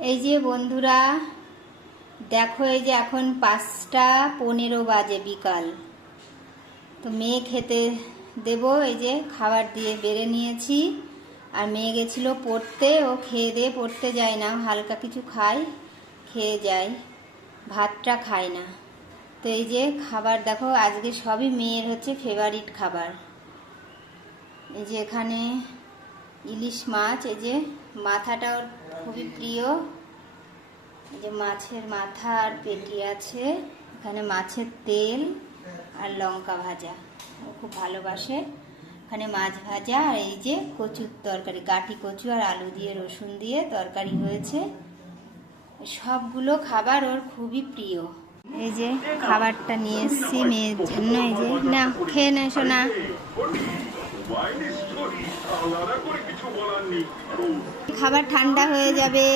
এই যে বন্ধুরা দেখো, এই যে এখন 5টা 15 বাজে বিকাল। তো মেয়ে খেতে দেব, এই যে খাবার দিয়ে বেড়ে নিয়েছি। আর মেয়ে গেছিলো পড়তে, ও খেয়ে দিয়ে পড়তে যায় না, হালকা কিছু খায়, খেয়ে যায়, ভাতটা খায় না। তো এই যে খাবার দেখো, আজকে সবই মেয়ের হচ্ছে ফেভারিট খাবার। এই যে এখানে ইলিশ মাছ, এই যে মাথাটা ওর খুবই প্রিয়। এই যে মাছের মাথা আর পেটি আছে, এখানে মাছের তেল আর লঙ্কা ভাজা, ও খুব ভালোবাসে। এখানে মাছ ভাজা, আর এই যে কচুর তরকারি, গাটি কচু আর আলু দিয়ে রসুন দিয়ে তরকারি হয়েছে। সবগুলো খাবার ওর খুবই প্রিয়। এই যে খাবারটা নিয়ে এসছি মেয়ের জন্য, এই যে না খেয়ে না শোনা। খাবার ঠান্ডা হয়ে যাবে।